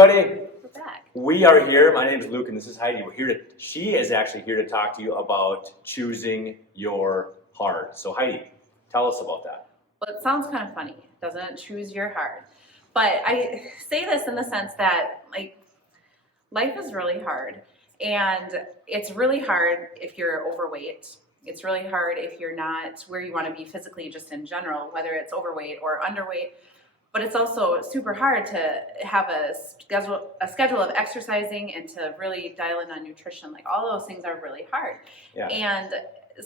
everybody. We're back. We are here. My name is Luke, and this is Heidi. She is actually here to talk to you about choosing your heart. So Heidi, tell us about that. Well, it sounds kind of funny, doesn't it? Choose your heart. But I say this in the sense that, life is really hard. And it's really hard if you're overweight. It's really hard if you're not where you want to be physically, just in general, whether it's overweight or underweight. But it's also super hard to have a schedule of exercising and to really dial in on nutrition. Like, all those things are really hard. Yeah. And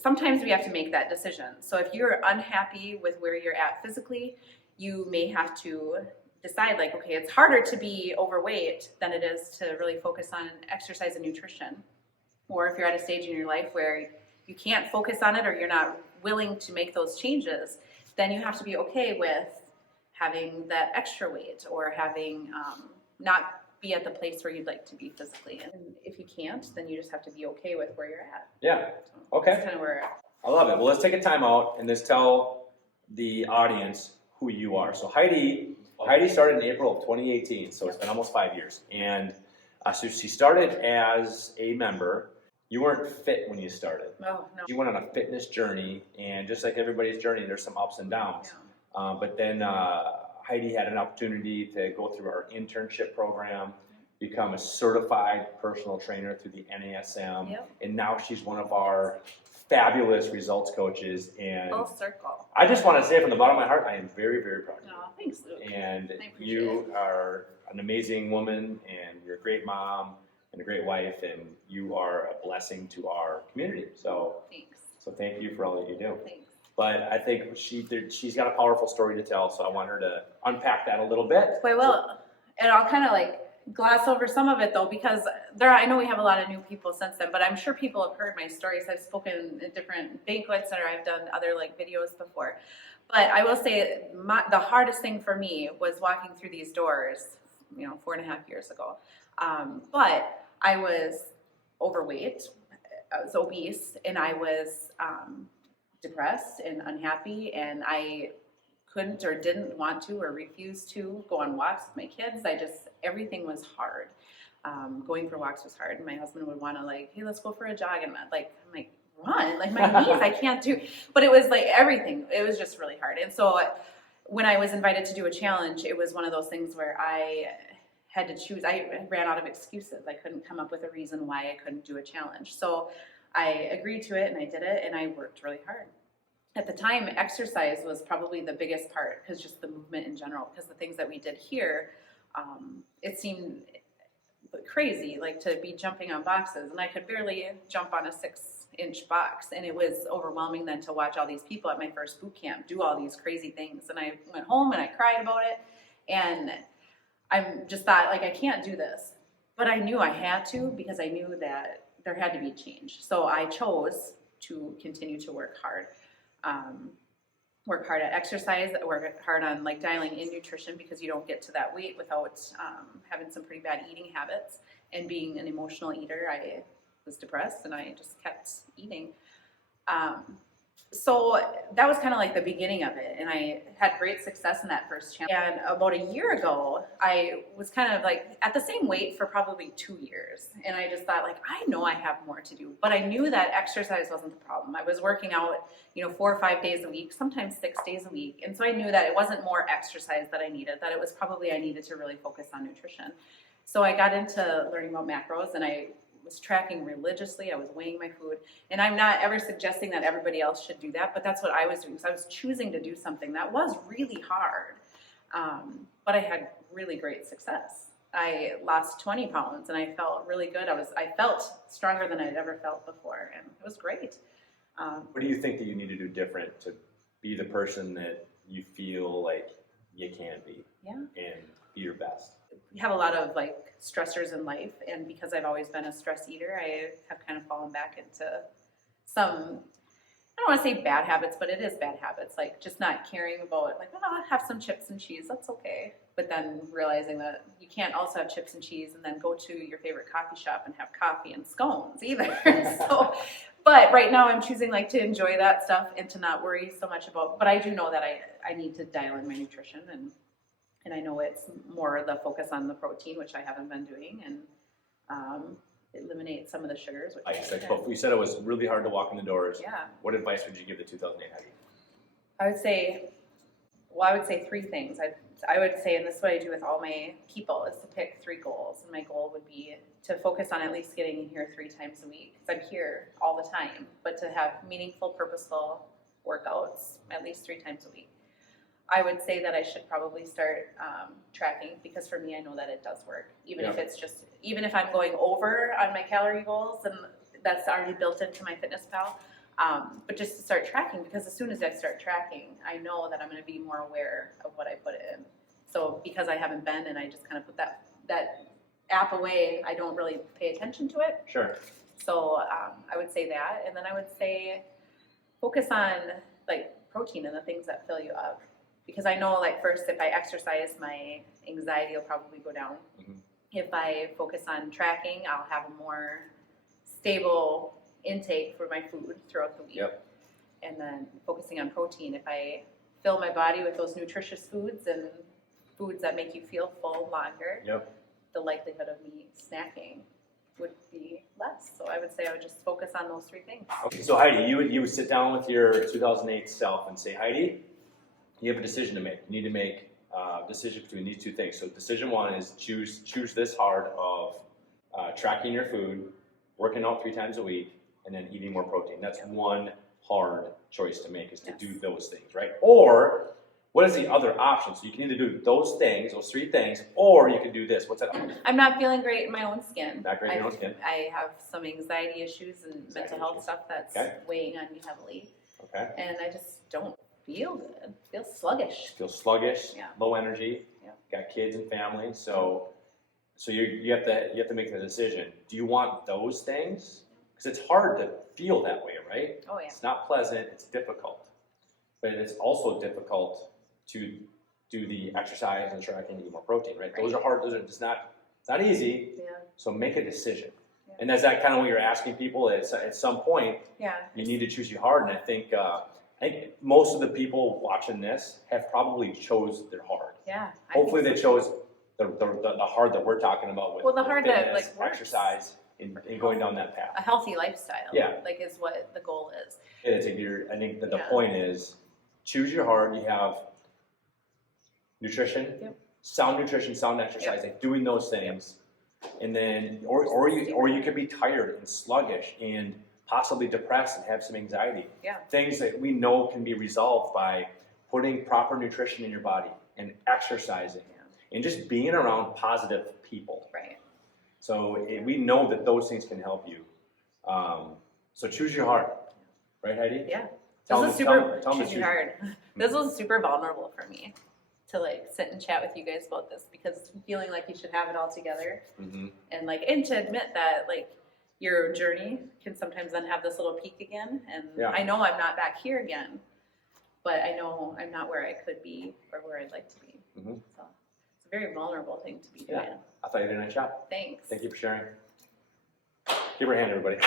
sometimes we have to make that decision. So if you're unhappy with where you're at physically, you may have to decide, like, okay, it's harder to be overweight than it is to really focus on exercise and nutrition. Or if you're at a stage in your life where you can't focus on it or you're not willing to make those changes, then you have to be okay with having that extra weight or having not be at the place where you'd like to be physically. And if you can't, then you just have to be okay with where you're at. Yeah. So Okay. that's kind of where I love it. Well, let's take a time out and let's tell the audience who you are. So Heidi started in April of 2018, so it's been almost 5 years. And so she started as a member. You weren't fit when you started. no. You went on a fitness journey, and just like everybody's journey, there's some ups and downs. Yeah. But then Heidi had an opportunity to go through our internship program, become a certified personal trainer through the NASM, Yep. and now she's one of our fabulous results coaches. And Full circle. I just want to say from the bottom of my heart, I am very, very proud of you. No, thanks, Luke. And I appreciate you are an amazing woman, and you're a great mom and a great wife, and you are a blessing to our community. So thank you for all that you do. Thanks. But I think she's got a powerful story to tell, so I want her to unpack that a little bit. Well, and I'll kind of gloss over some of it though, because I know we have a lot of new people since then, but I'm sure people have heard my stories. I've spoken at different banquets, or I've done other videos before. But I will say the hardest thing for me was walking through these doors, 4.5 years ago. But I was overweight, I was obese, and I was depressed and unhappy, and I couldn't or didn't want to or refused to go on walks with my kids. Everything was hard. Going for walks was hard, and my husband would want to hey, let's go for a jog, and I'm like, run, my knees, I can't do. But it was everything. It was just really hard. And so when I was invited to do a challenge, it was one of those things where I had to choose. I ran out of excuses. I couldn't come up with a reason why I couldn't do a challenge. So I agreed to it, and I did it, and I worked really hard. At the time, exercise was probably the biggest part, because just the movement in general, because the things that we did here, it seemed crazy, to be jumping on boxes, and I could barely jump on a 6-inch box, and it was overwhelming then to watch all these people at my first boot camp do all these crazy things. And I went home and I cried about it, and I just thought, I can't do this. But I knew I had to, because I knew that there had to be change. So I chose to continue to work hard. Work hard at exercise, work hard on dialing in nutrition, because you don't get to that weight without having some pretty bad eating habits. And being an emotional eater, I was depressed, and I just kept eating. So that was kind of the beginning of it, and I had great success in that first challenge. And about a year ago, I was kind of at the same weight for probably 2 years, and I just thought, I know I have more to do. But I knew that exercise wasn't the problem. I was working out 4 or 5 days a week, sometimes 6 days a week, and so I knew that it wasn't more exercise that I needed, that it was probably I needed to really focus on nutrition. So I got into learning about macros, and I was tracking religiously. I was weighing my food, and I'm not ever suggesting that everybody else should do that, but that's what I was doing. So I was choosing to do something that was really hard, but I had really great success. I lost 20 pounds, and I felt really good. I felt stronger than I'd ever felt before, and it was great. What do you think that you need to do different to be the person that you feel like you can be? Yeah. And be your best? We have a lot of stressors in life, and because I've always been a stress eater, I have kind of fallen back into some, I don't want to say bad habits, but it is bad habits, just not caring about I'll have some chips and cheese, that's okay. But then realizing that you can't also have chips and cheese and then go to your favorite coffee shop and have coffee and scones either. But right now I'm choosing to enjoy that stuff and to not worry so much about, but I do know that I need to dial in my nutrition, and And I know it's more the focus on the protein, which I haven't been doing, and eliminate some of the sugars. Which You said it was really hard to walk in the doors. Yeah. What advice would you give the 2008 Heidi? I would say 3 things. I would say, and this is what I do with all my people, is to pick 3 goals. And my goal would be to focus on at least getting in here 3 times a week. Because I'm here all the time, but to have meaningful, purposeful workouts at least 3 times a week. I would say that I should probably start tracking, because for me, I know that it does work. Even if I'm going over on my calorie goals, and that's already built into my FitnessPal. But just to start tracking, because as soon as I start tracking, I know that I'm going to be more aware of what I put in. So because I haven't been, and I just kind of put that app away, I don't really pay attention to it. Sure. So I would say that, and then I would say focus on like protein and the things that fill you up. Because I know, like, first, if I exercise, my anxiety will probably go down. Mm-hmm. If I focus on tracking, I'll have a more stable intake for my food throughout the week. Yep. And then focusing on protein, if I fill my body with those nutritious foods and foods that make you feel full longer, yep, the likelihood of me snacking would be less. So I would say I would just focus on those 3 things. Okay, so Heidi, you would sit down with your 2008 self and say, Heidi, you have a decision to make. You need to make a decision between these 2 things. So decision 1 is choose this hard of tracking your food, working out 3 times a week, and then eating more protein. That's one hard choice to make, is to do those things, right? Or what is the other option? So you can either do those things, those 3 things, or you can do this. What's that? I'm not feeling great in my own skin. Not great in your own skin. I have some anxiety issues and mental health stuff that's weighing on me heavily. Okay. And I just don't feel good. Feel sluggish. Feel sluggish, Yeah. low energy. Yeah. Got kids and family, so you have to make the decision. Do you want those things? Because it's hard to feel that way, right? Oh yeah. It's not pleasant. It's difficult, but it's also difficult to do the exercise and tracking to get more protein, right? Those are hard. It's not easy. Yeah. So make a decision. Yeah. And is that kind of what you're asking people? At some point, Yeah. you need to choose your hard. And I think most of the people watching this have probably chose their hard. Yeah. Hopefully they chose the hard that we're talking about with the hard that, fitness, like, works. exercise, and going down that path. A healthy lifestyle. Yeah. Like is what the goal is. And I think that the point is choose your hard. You have nutrition, sound exercise, like doing those things, and then or you could be tired and sluggish and possibly depressed and have some anxiety. Yeah. Things that we know can be resolved by putting proper nutrition in your body and exercising and just being around positive people. Right. So we know that those things can help you. So choose your heart, right, Heidi? Yeah. Tell This them was hard. This was super vulnerable for me to like sit and chat with you guys about this, because feeling like you should have it all together, and to admit that like your journey can sometimes then have this little peak again, and I know I'm not back here again, but I know I'm not where I could be or where I'd like to be. So it's a very vulnerable thing to be doing. I thought you did a nice job. Thanks. Thank you for sharing. Give her a hand, everybody.